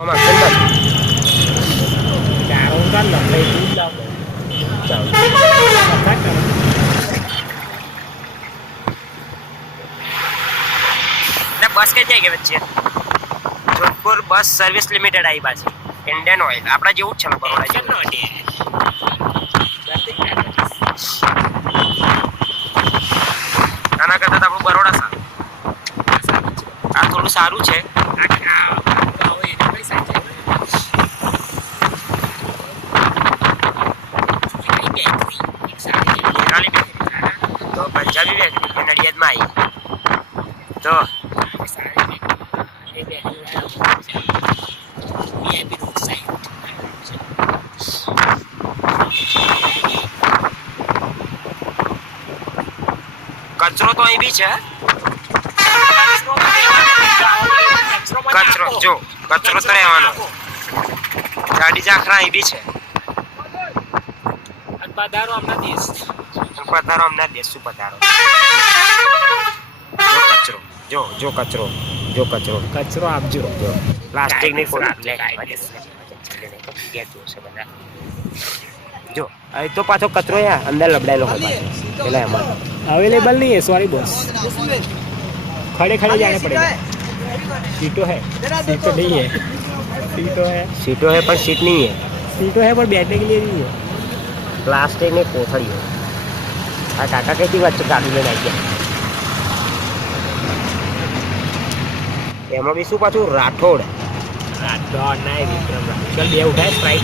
बस कई जाएगी बच्चे जोधपुर बस सर्विस लिमिटेड आई पास इंडियन ऑयल अपना जेवू छ बरोड़ा આના કરતા આપણું બરોડા સારું આ થોડું સારું છે તો પંજાબી બેકરી નડિયાદમાં આવી તો कचरो तो भी है कचरो जो कचरो तो रहવાનો गाड़ी जाखरा ही भी है पधारो हमना देश सु पधारो जो कचरो जो कचरो कचरो आप जो प्लास्टिक नहीं खोल जो अरे तो पाछो कचरो है अंदर लबड़ायेलो है पेला एमां अवेलेबल नहीं है सॉरी बॉस खड़े खड़े जाने पड़ेगा सीटो है सीटो नहीं है सीटो है पर सीट नहीं है सीटो है पर बैठने के लिए नहीं है प्लास्टिक ने कोथड़ी है आ काका कहती वच्चे गाड़ी में नाखी एमां बी शुं पाछुं राठोड नहीं विक्रम चल बे उठाय स्प्राइट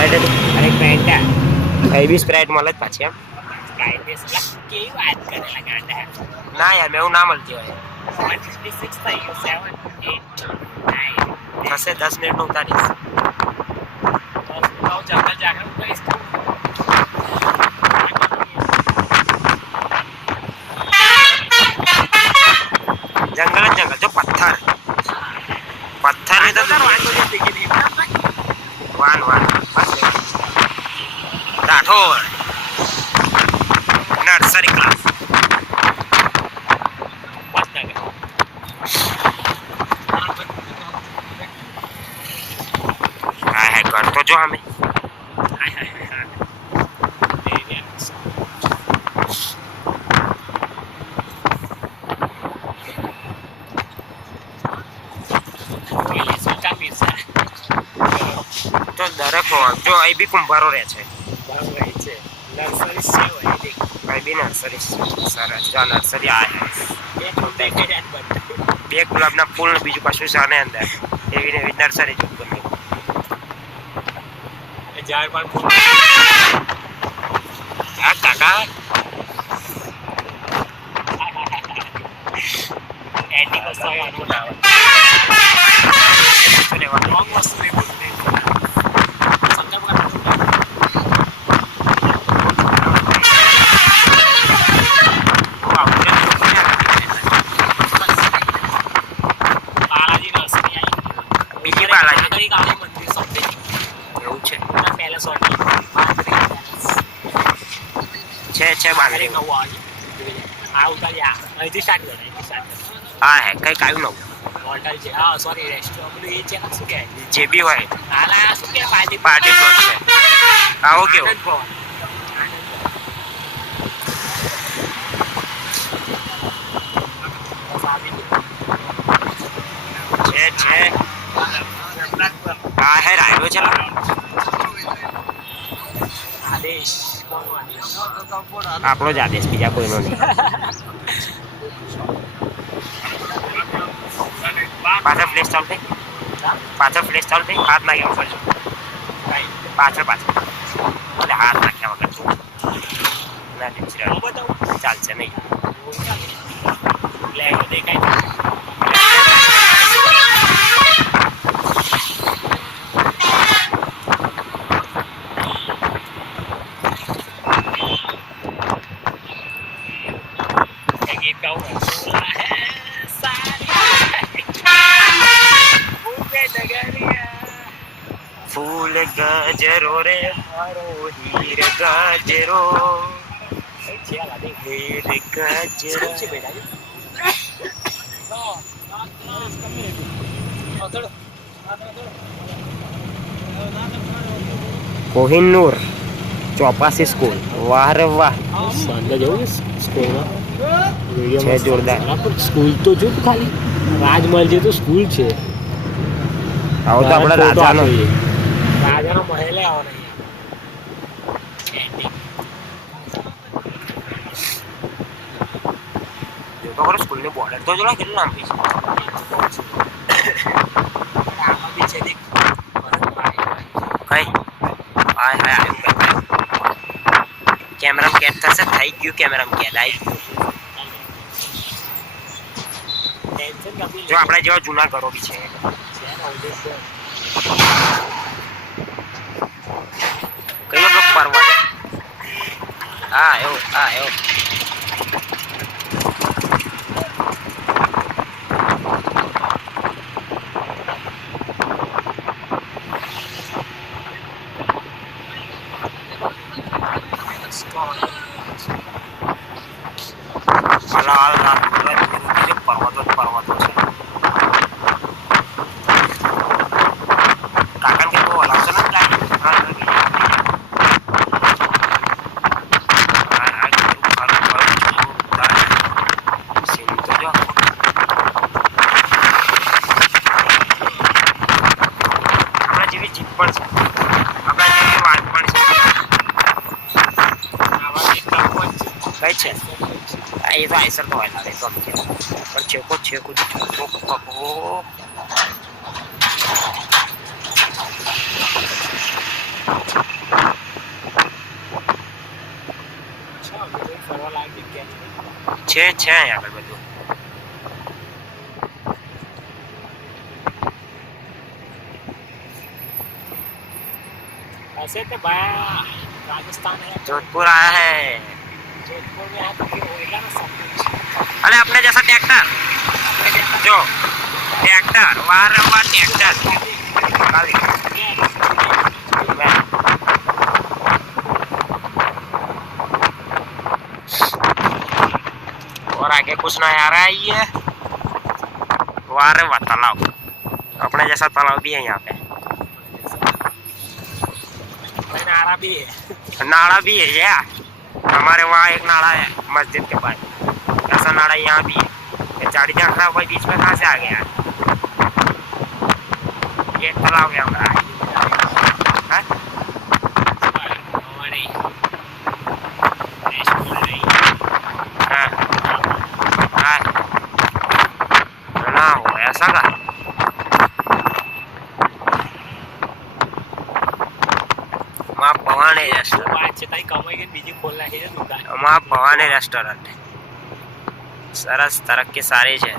अरे पेंटा भाई भी स्प्राइट मले पाछी एम ना यार मैं ना मलती है 10 मिनट में उतारी जंगल जंगल जो पत्थर में तो वन राठौर नर्सरी क्लास है घर तो जो हमें तो दरेक जो आई भी कुंभारो रहे छे भाई भी नर्सरी सरस जो नर्सरी आ है બે ગુલાબના ફૂલ બીજું કશું સાને અંદર એવી ને નર્સરી જો ગમે એ ઝાડ પર ફૂલ આ કાકા એન્ડી કો સામાન બનાવે ચલે વા લોંગ વસ્તુ રે બોલતે સમજા બગા हाँ है कई कायु नो होटल जे हां सॉरी रेस्टोरेंट बोलो ये चेक શું કે જે બી હોય આલા શું કે પાર્ટી પ્લોટ છે આવો કેવો છે આ હે રાયડો ચલા આદેશ આપણો જ આદેશ બીજા કોઈનો નહીં પાછળ પ્લેસ ચાલતે હાથ નાખ્યા વગર પાછળ એટલે હાથ નાખ્યા વગર ના ચાલશે નહીં દેખાય फूल गजरो रे मारो हीर गजरो हीर गजरो કોહિનૂર ચોપાસી સ્કૂલ. વાહ રે વાહ, અંદર જવું સ્કૂલમાં છે જોરદાર. સ્કૂલ તો જો ખાલી રાજમહેલ જે તો સ્કૂલ છે. આવો તો આપણે રાજાનો મહેલ આવો જો તો ખરો સ્કૂલની બોર્ડર તો જો કેટલું લાંબી છે. કઈ હાય હાય કેમેરા કેદ થશે. થઈ ગયું કેમેરા કેદ આવી જો આપણે જેવા જૂના ઘરો બી છે. કયો પર્વત? હા એવું હા એવું પર્વતો પર્વતો છે. કાકા કે બહુ હલાવશો ને આપણા જેવી જીત પણ છે. આપણા જેવી વાત પણ છે. કઈ છે એ તો આઈસર તો હોય લાગે ગમ કે પણ છેકો છેકો છોકો છે આગળ બધું. ऐसे तो भाई राजस्थान है, जोधपुर आया है. जोधपुर में आया तो फिर होएगा ना सब कुछ. अरे अपने जैसा ट्रैक्टर जो ट्रैक्टर वार ट्रैक्टर और आगे कुछ ना आ रहा है. ये वारे वाह तालाब, अपने जैसा तालाब भी है यहाँ पे. नाड़ा भी है. नाड़ा भी है यार. हमारे वहाँ एक नाड़ा है मस्जिद के पास. ऐसा नाड़ा यहाँ भी है. ये चाड़ी जाखड़ा भाई बीच में कहाँ से आ गया? ये तालाब है हमारा. ऐसा का माँ भवानी रेस्टोरेंट सरस तरक्की सारी है.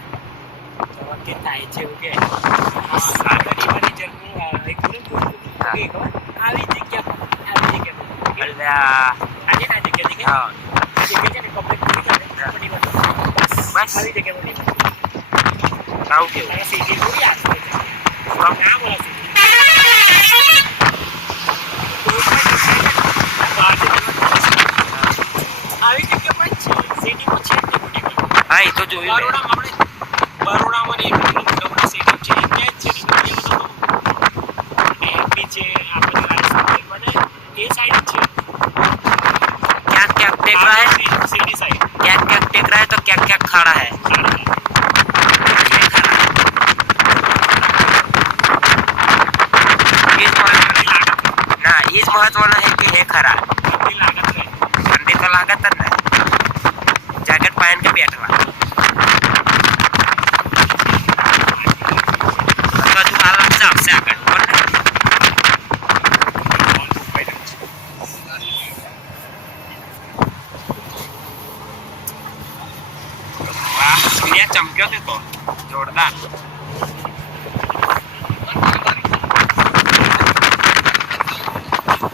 હા એ તો જોયું. બરોડામાં એક મોટા સેટઅપ છે. એમપી છે આપણે રાજસ્થાન એ સાઈડ છે. ક્યાંક ક્યાંક ટેકરા है सिटी साइड. ક્યાંક ક્યાંક ટેકરા है तो ક્યાંક ક્યાંક ખાડા है. ના એ જ મહત્વનો है कि है खरा. ठंडी तो लागत જ ને. जैकेट पहन के बैठवा तो अलग से आपसे आकर बोल वाह सूर्य चमक्यो तो जोरदार.